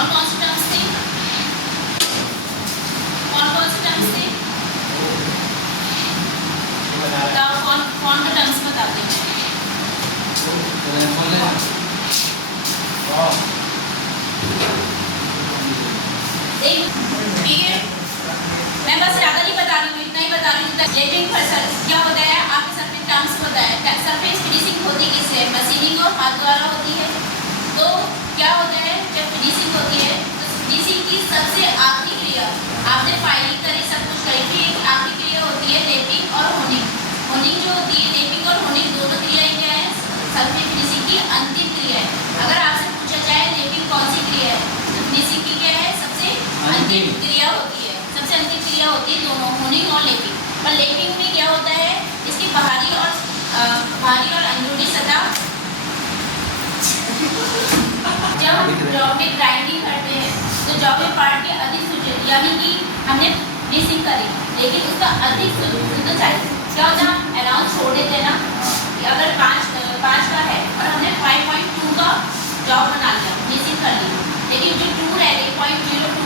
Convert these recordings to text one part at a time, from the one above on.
कौन कौन से टर्म्स थे? कौन कौन से टर्म्स थे? बताओ, कौन कौन सा टर्म्स बताते हैं? ठीक है, मैं बस ज़्यादा नहीं बता रही हूँ, इतना ही बता रही हूँ। लेपिंग क्या होता है आपके सर पे टर्म्स होता है। सरफेस फिनिशिंग होती किससे? मशीनिंग और हाथ द्वारा होती है। तो क्या होता है जब फिनिशिंग होती है तो फिनिशिंग की सबसे आखिरी क्रिया, आपने फाइलिंग करी, सब कुछ करी, फिर एक आखिरी क्रिया होती है लेपिंग और होनिंग। होनिंग जो होती है, लेपिंग और होनिंग दोनों क्रियाएं क्या है? सरफेस फिनिशिंग की अंतिम क्रिया है। अगर आपसे पूछा जाए लेपिंग कौन सी क्रिया है, तो फिनिशिंग की क्या है? सबसे अंतिम क्रिया होती है। सबसे अंतिम क्रिया होती है दोनों, होनिंग और लेपिंग। पर लेपिंग में क्या होता है, इसकी बाहरी और अंदरूनी सतह, जब हम जॉब में ग्राइंडिंग करते हैं तो जॉब में पार्ट के अधिक सूचित, यानी कि हमने फिनिशिंग करी लेकिन उसका अधिक सूचित चाहिए। क्या होता है, अराउंड छोड़ देते हैं ना कि अगर 5 का है और हमने 5.2 का जॉब बना लिया, फिनिशिंग कर ली, लेकिन जो 2 रह गई 0.02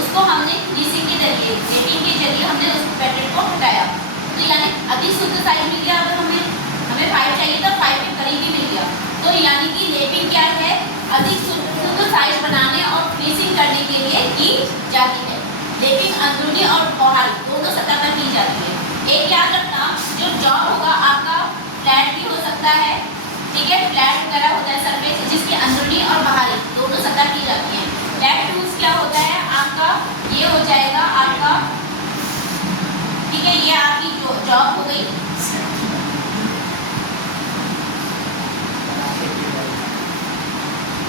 उसको हमने फिनिशिंग के जरिए, लेपिंग के जरिए हमने उस पैटर्न को हटाया, तो यानी अधिक शुद्ध साइज मिल गया। अगर हमें 5 चाहिए था, 5 के करीब ही मिल गया। तो यानी कि लेपिंग क्या है? अधिक शुद्ध साइज बनाने और फिनिशिंग करने के लिए की जाती है। लेपिंग अंदरूनी और बाहरी दोनों सतह पर की जाती है। एक याद रखना, जो जॉब होगा आपका फ्लैट भी हो सकता है, ठीक है, फ्लैट वगैरह होता है सरफेस, जिसकी अंदरूनी और बाहरी दोनों सतह की जाती है। लैब टूल्स क्या होता है आपका? ये हो जाएगा आपका, ठीक है, ये आपकी जॉब हो गई।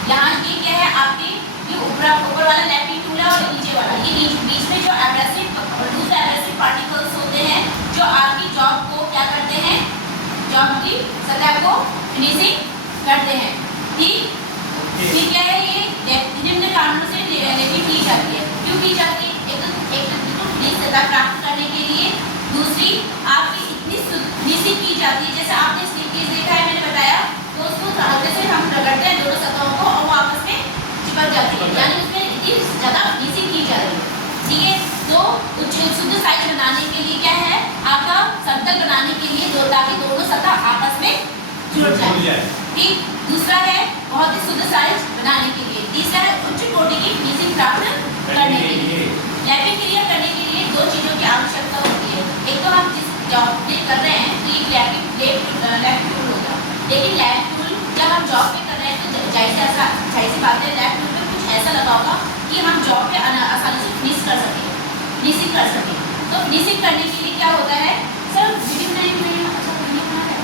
यहाँ ये क्या है आपके, ये ऊपर वाला लैपिंग टूल है और नीचे वाला, ये बीच में जो एब्रेसिव पार्टिकल्स होते हैं जो आपकी जॉब को क्या करते हैं? जॉब की सतह को फिनिशिंग करते हैं। ठीक, फिर क्या है, ये निम्न कारणों से लेपिंग की जाती है। क्यों की जाती है? एक तो फिनिश सतह प्राप्त करने के लिए, दूसरी आपकी इतनी फिनिशिंग की जाती है, जैसे आपने स्लिप केस देखा है, मैंने बताया, तो उसको जैसे हम रगड़ते हैं दोनों सतहों को और वो आपस में चिपक जाती है, यानी उसमें इतनी ज़्यादा फिनिशिंग की जा रही है। ठीक है, तो शुद्ध साइज बनाने के लिए क्या है आपका? समतल बनाने के लिए ताकि दोनों सतह आपस में जुड़ जाए। ठीक, दूसरा है बहुत ही शुद्ध साइज बनाने के लिए। तीसरा है उच्च कोटि की फिनिशिंग प्राप्त करने के लिए। लैपिंग क्रिया करने के लिए 2 चीज़ों की आवश्यकता होती है। एक तो हम जिस जॉब में कर रहे हैं तो ये लैप टूल होगा, लेकिन लैप टूल जब हम जॉब पे कर रहे हैं तो जाहिर सी बात है, लैप टूल पे कुछ ऐसा लगा होगा कि हम जॉब पे आसानी से फिनिशिंग कर सकें। तो फिनिशिंग करने के लिए क्या होता है? सर वीडियो बनाने में अच्छा वीडियो बना है,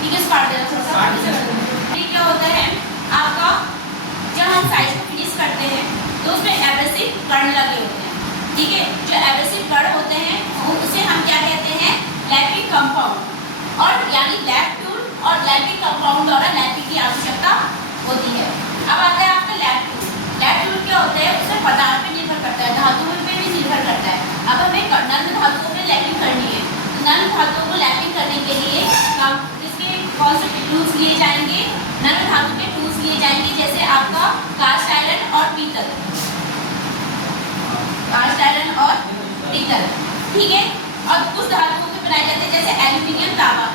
ठीक है, स्टार्ट देना थोड़ा सा। ये क्या होता है आपका, जब हम साइज को फिनिश करते हैं तो उसमें एब्रेसिव कण लगे होते हैं। ठीक है, जो एब्रेसिव कण होते हैं उसे हम क्या कहते हैं? Lapping compound. और यानी लैप टूल और लैपिंग कंपाउंड द्वारा लैपिंग की आवश्यकता होती है। अब आता है आपका लैप टूल। लैप टूल क्या होता है? उसमें पदार्थ पे निर्भर करता है, धातुओं पे भी निर्भर करता है। अब हमें नर्म धातुओं पे लैपिंग करनी है, तो नर्म धातुओं को लैपिंग करने के लिए इसके कौन से टूल्स लिए जाएंगे? नर्म धातु के टूल्स लिए जाएंगे, जैसे आपका कास्ट आयरन और पीतल। ठीक है, और कुछ धातुओं के बनाए जाते हैं जैसे एल्यूमिनियम, तांबा।